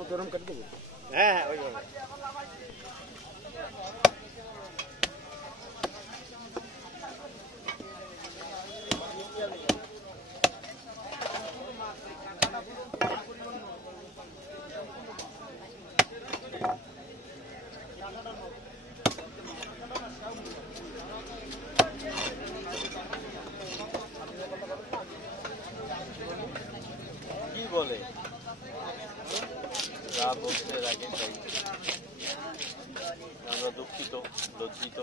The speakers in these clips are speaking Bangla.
মতো এরকম কেটে দেবো। হ্যাঁ হ্যাঁ ওইভাবে। কি বলে যা বলছে আগে তাই। আমরা দুঃখিত, লজ্জিত।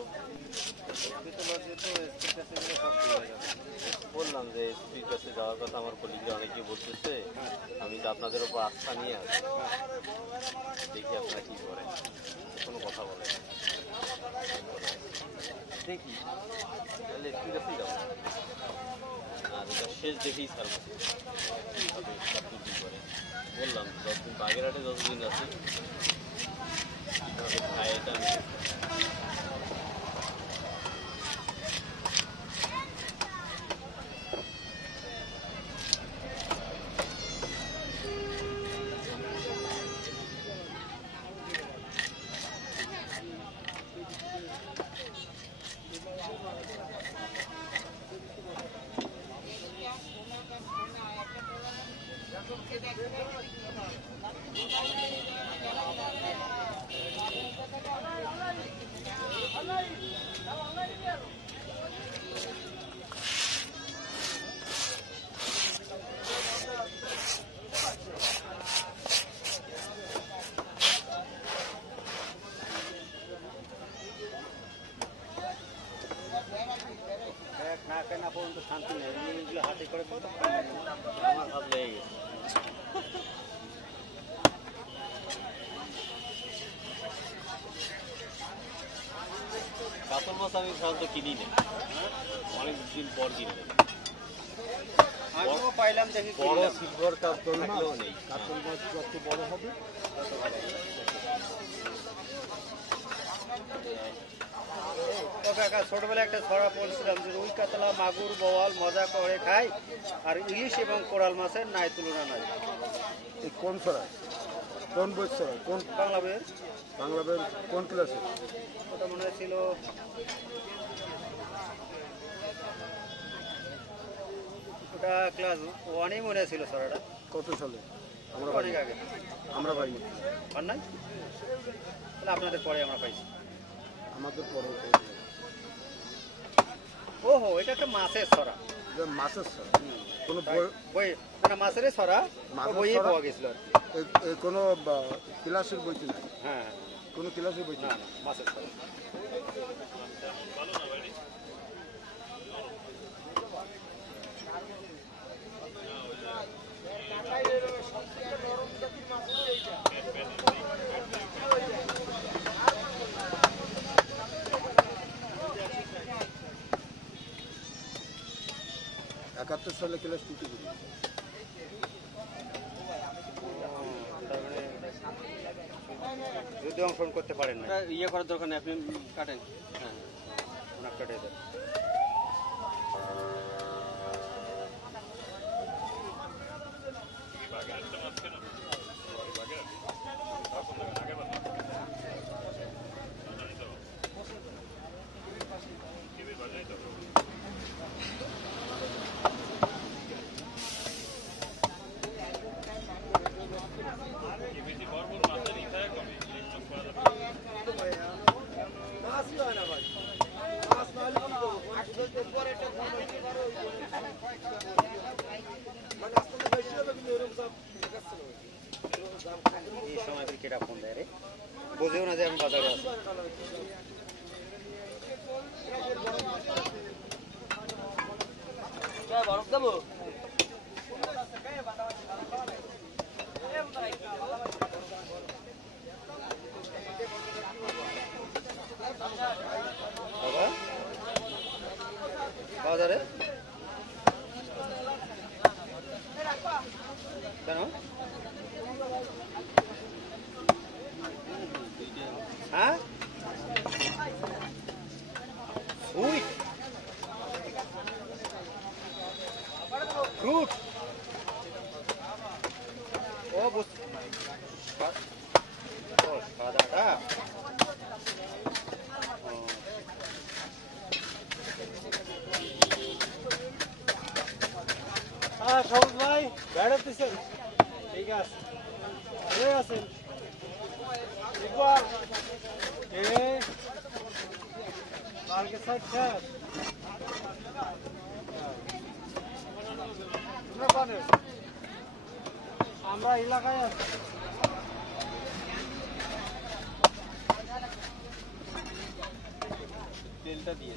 বললাম যে এসপির কাছে যাওয়ার কথা আমার কলিগরা অনেকে বলতেছে, আমি তো আপনাদের ওপর আস্থা নিয়ে আসি, দেখি আপনারা কি করেন। কোনো কথা বলে না, দেখি তাহলে এসপির কাছেই যাবো। আর এটা শেষ দেখেই ছাড়বো কীভাবে কী করে। বললাম 10 দিন বাগেরহাটে 10 দিন আছে, কীভাবে খায় এটা আমি না পর্যন্ত শান্তি নেই, এগুলো হাতে করে আমার হাত লেগে গেছে। কাতল মাছ আমি সাধারণত কিনি না, অনেকদিন পর কিনলাম। আমিও পাইলাম দেখি বড় সিলভার কাতল মাছ নেই, কাতল মাছ যত বড় হবে তত ভালো। ও কাকা ছোটবেলায় একটা ছড়া পড়ছিলাম যে রুই কাতলা মাগুর বোয়াল মজা করে খায়, আর ইলিশ এবং কোরাল মাছের নাই তুলনা নাই। এই কোন ছড়া, কোন বই ছড়া, কোন বাংলা বইয়ের বাংলা বইয়ের কোন ক্লাসে? ওটা মনে হয়েছিল ওটা ক্লাস 1-এই মনে ছিল ছড়াটা। কত সালে? আমরা অনেক আগে। আমরা পাইনি, আর নাই তাহলে আপনাদের পরে আমরা পাইছি। আমাদের পরে ওহো, এটা একটা মাছের ছড়া, মাছের ছড়া। কোনো বই মানে মাছেরই ছড়া, বইয়ে পাওয়া গেছিল আর কি। কোনো ক্লাসের বইতে নাই? হ্যাঁ কোনো ক্লাসের বইতে না, মাছের ছড়া। একাত্তর সালে ক্লাস 2 করি। যুদ্ধে অংশগ্রহণ করতে পারেন না, ইয়ে করার দরকার নেই, আপনি কাটেন। হ্যাঁ ওনার কেটে দেন। এই সময় কেটা ফোন দেয় রে, বোঝেও না যে আমি বাজারে আছি। বরফ দেবো? বাবা বাজারে কেন? হ্যাঁ সুইট বেড়াতেছেন? ঠিক আছে, ভালোই আছেন? একবার মার্কেট সাইড শেষ। আমরা এলাকায় আছি। তেলটা দিয়ে